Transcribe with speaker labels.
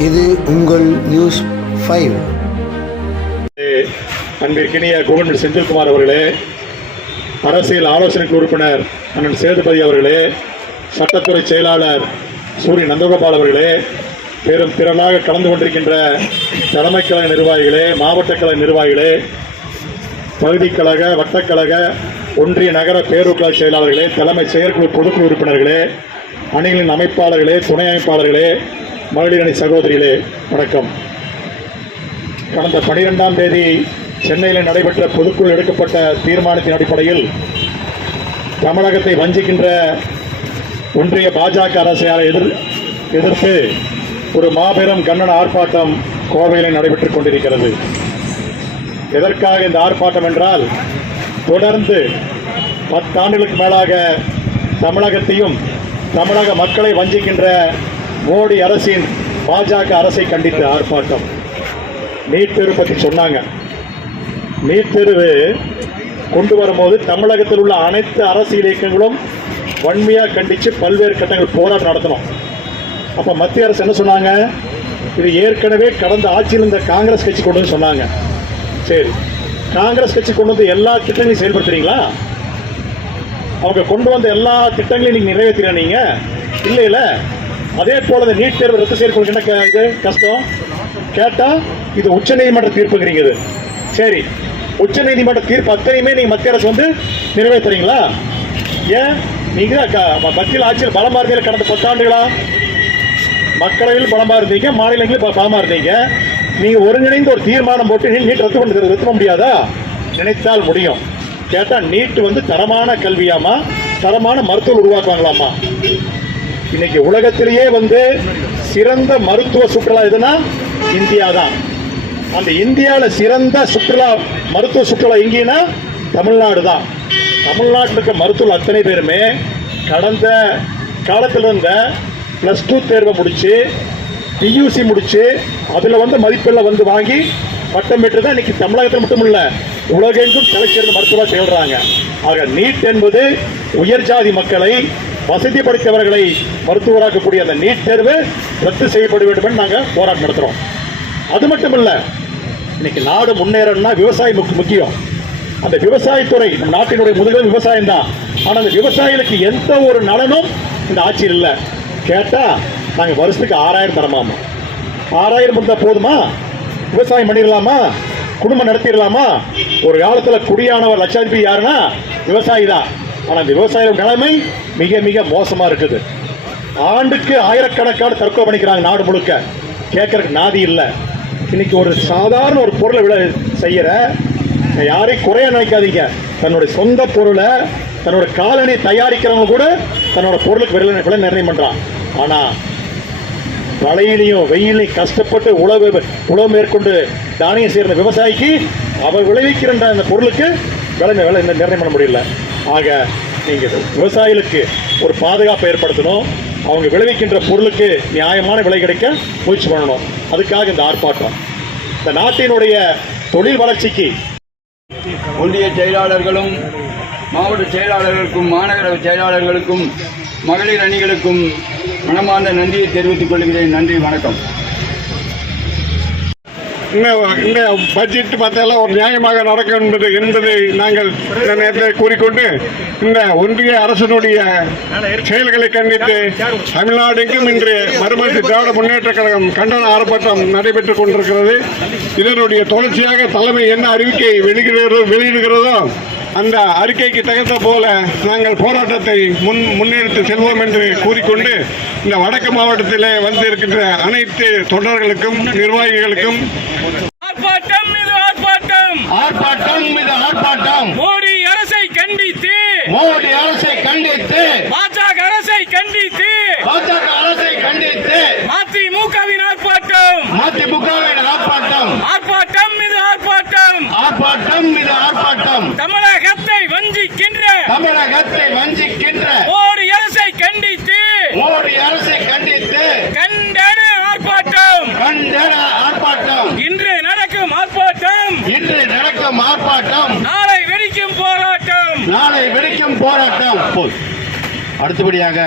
Speaker 1: இது உங்கள் news five
Speaker 2: அன்பிற்கினிய கோவிந்த் செந்தில்குமார் அவர்களே அரசியல் ஆலோசனைக்கு உறுப்பினர் அண்ணன் சேதுபதி அவர்களே சட்டத்துறை செயலாளர் சூரிய நந்தகோபால் அவர்களே பெரும் திறனாக கலந்து கொண்டிருக்கின்ற தலைமை கழக நிர்வாகிகளே மாவட்ட கழக நிர்வாகிகளே பகுதிக் கழக வட்டக்கழக ஒன்றிய நகர பேரூர்கழக செயலாளர்களே தலைமை செயற்குழு பொதுக்குழு உறுப்பினர்களே அணிகளின் அமைப்பாளர்களே துணை அமைப்பாளர்களே மகளிர் அணி சகோதரிகளே வணக்கம். கடந்த பனிரெண்டாம் தேதி சென்னையில் நடைபெற்ற பொதுக்குழு எடுக்கப்பட்ட தீர்மானத்தின் அடிப்படையில் தமிழகத்தை வஞ்சிக்கின்ற ஒன்றிய பாஜக அரசை எதிர் எதிர்த்து ஒரு மாபெரும் கண்டன ஆர்ப்பாட்டம் கோவையில் நடைபெற்றுக் கொண்டிருக்கிறது. எதற்காக இந்த ஆர்ப்பாட்டம் என்றால் தொடர்ந்து பத்தாண்டுகளுக்கு மேலாக தமிழகத்தையும் தமிழக மக்களை வஞ்சிக்கின்ற மோடி அரசின் பாஜக அரசை கண்டித்த ஆர்ப்பாட்டம். நீட் தேர்வு பற்றி சொன்னாங்க. நீட் தேர்வு கொண்டு வரும்போது தமிழகத்தில் உள்ள அனைத்து அரசியல் இயக்கங்களும் வன்மையாக கண்டித்து பல்வேறு கட்டங்கள் போராட்டம் நடத்தணும். அப்போ மத்திய அரசு என்ன சொன்னாங்க? இது ஏற்கனவே கடந்த ஆட்சியில் இருந்த காங்கிரஸ் கட்சி கொண்டு வந்து சொன்னாங்க. சரி காங்கிரஸ் கட்சி கொண்டு வந்து எல்லா திட்டங்களையும் செயல்படுத்துறீங்களா? அவங்க கொண்டு வந்த எல்லா திட்டங்களையும் நீங்கள் நிறைவேற்றினா நீங்கள் இல்லை இல்லை அதே போல இந்த நீட் தேர்வு ரத்து செய்யறதுக்கு என்ன இது? கஷ்டம். கேட்டா இது உச்ச நீதிமன்ற தீர்ப்புங்கிறீங்க இது. சரி. உச்ச நீதிமன்ற தீர்ப்பு அத்தனையுமே நீங்க மத்திய அரசு வந்து நிறைவேற்றுறீங்களா ஏன்? நீங்க க- மத்தியில் ஆட்சியில் பலமா இருந்தீங்க கடந்த பத்தாண்டுகளா? மக்களவையில் பலமா இருந்தீங்க மாநிலங்களில் ப- பலமா இருந்தீங்க. நீங்க ஒருங்கிணைந்து ஒரு தீர்மானம் போட்டு நீ- நீட் ரத்து பண்ண ரத்து பண்ண முடியாதா? நினைத்தால் முடியும். கேட்டா நீட் வந்து தரமான கல்வியாமா? தரமான மருத்துவம் உருவாக்குவாங்களாமா? இன்னைக்கு உலகத்திலேயே வந்து சிறந்த மருத்துவ சுற்றுலா எதுனா இந்தியா தான் அந்த இந்தியாவில் சிறந்த சுற்றுலா மருத்துவ சுற்றுலா எங்கேன்னா தமிழ்நாடு தான் தமிழ்நாட்டில் இருக்க மருத்துவ அத்தனை பேருமே கடந்த காலத்தில் இருந்த ப்ளஸ் டூ தேர்வை முடித்து பியூசி முடித்து அதில் வந்து மதிப்பெல்லாம் வந்து வாங்கி பட்டம் பெற்று தான் இன்றைக்கி தமிழகத்தில் மட்டும் இல்லை உலகெங்கும் தலைச்சிறந்த மருத்துவராக செயல்கிறாங்க ஆக நீட் என்பது உயர் ஜாதி மக்களை வசதி படைத்தவர்களை மருத்துவராக்கக்கூடிய அந்த நீட் தேர்வு ரத்து செய்யப்பட வேண்டும் என்று நாங்கள் போராட்டம் நடத்துகிறோம் அது மட்டும் இல்லை இன்னைக்கு நாடு முன்னேறணும்னா விவசாயம் முக்கியம். அந்த விவசாயத்துறை நம் நாட்டினுடைய முதுகெலும் விவசாயம் தான். ஆனால் அந்த விவசாயிகளுக்கு எந்த ஒரு நலனும் இந்த ஆட்சியில் இல்லை. கேட்டால் நாங்கள் வருஷத்துக்கு ஆறாயிரம் தரமாமா? ஆறாயிரம் இருந்தால் போதுமா? விவசாயம் பண்ணிடலாமா? குடும்பம் நடத்திடலாமா? ஒரு காலத்தில் குடியானவர் லட்சாதிபதி யாருன்னா விவசாயி தான். ஆனால் விவசாயிகள் நிலைமை மிக மிக மோசமாக இருக்குது. ஆண்டுக்கு ஆயிரக்கணக்கான தற்கொலை பண்ணிக்கிறாங்க நாடு முழுக்க. கேட்கறதுக்கு நாதி இல்லை. இன்னைக்கு ஒரு சாதாரண ஒரு பொருளை விட செய்கிற யாரையும் குறைய நினைக்காதீங்க. தன்னுடைய சொந்த பொருளை தன்னோட காலனி தயாரிக்கிறவங்க கூட தன்னோட பொருளுக்கு விலை விலை நிர்ணயம் பண்ணுறான் ஆனால் மழையிலையும் வெயிலையும் கஷ்டப்பட்டு உழவு உழவு மேற்கொண்டு தானியம் சேர்ந்த விவசாயிக்கு அவர் விளைவிக்கிற அந்த பொருளுக்கு விலை விலை நிர்ணயம் பண்ண முடியல. ஆக நீங்கள் விவசாயிகளுக்கு ஒரு பாதுகாப்பை ஏற்படுத்தணும். அவங்க விளைவிக்கின்ற பொருளுக்கு நியாயமான விலை கிடைக்க முயற்சி பண்ணணும். அதுக்காக இந்த ஆர்ப்பாட்டம். இந்த நாட்டினுடைய தொழில் வளர்ச்சிக்கு
Speaker 3: ஒன்றிய செயலாளர்களும் மாவட்ட செயலாளர்களுக்கும் மாநகர செயலாளர்களுக்கும் மகளிர் அணிகளுக்கும் மனமார்ந்த நன்றியை தெரிவித்துக் கொள்கிறேன். நன்றி வணக்கம்.
Speaker 4: இந்த இந்த பட்ஜெட் பார்த்தாலும் ஒரு நியாயமாக நடக்கும் என்பது என்பதை நாங்கள் இந்த நேரத்தில் கூறிக்கொண்டு இந்த ஒன்றிய அரசனுடைய செயல்களை கண்டித்து தமிழ்நாடுக்கும் இன்று மறுமலர்ச்சி திராவிட முன்னேற்ற கழகம் கண்டன ஆர்ப்பாட்டம் நடைபெற்றுக் கொண்டிருக்கிறது. இதனுடைய தொடர்ச்சியாக தலைமை என்ன அறிவிக்கை வெளியிடுகிறதோ வெளியிடுகிறதோ அந்த அறிக்கைக்கு தகுந்த போல நாங்கள் போராட்டத்தை முன் முன்னெடுத்து செல்வோம் என்று கூறிக்கொண்டு இந்த வடக்கு மாவட்டத்திலே வந்து இருக்கின்ற அனைத்து தொண்டர்களுக்கும் நிர்வாகிகளுக்கும்
Speaker 5: ஆர்ப்பாட்டம் இது ஆர்ப்பாட்டம்.
Speaker 6: ஆர்ப்பாட்டம் இது ஆர்ப்பாட்டம்.
Speaker 5: மோடி அரசை கண்டித்து.
Speaker 6: மோடி அரசை கண்டித்து.
Speaker 5: பாஜக அரசை கண்டித்து.
Speaker 6: பாஜக அரசை கண்டித்து.
Speaker 5: அதிமுகவின் ஆர்ப்பாட்டம்.
Speaker 6: மதிமுகவின் ஆர்ப்பாட்டம்
Speaker 5: ஆர்ப்பாட்டம் இது
Speaker 6: ஆர்ப்பாட்டம் இது ஆர்ப்பாட்டம்.
Speaker 5: தமிழகத்தை வஞ்சிக்கின்ற
Speaker 6: தமிழகத்தை வஞ்சிக்கின்ற
Speaker 5: மோடி அரசை கண்டித்து
Speaker 6: மோடி அரசை கண்டித்து
Speaker 5: கண்டன ஆர்ப்பாட்டம்.
Speaker 6: கண்டன ஆர்ப்பாட்டம்.
Speaker 5: இன்று நடக்கும் ஆர்ப்பாட்டம்.
Speaker 6: இன்று நடக்கும் ஆர்ப்பாட்டம்.
Speaker 5: நாளை வெடிக்கும் போராட்டம்.
Speaker 6: நாளை வெடிக்கும் போராட்டம். அடுத்தபடியாக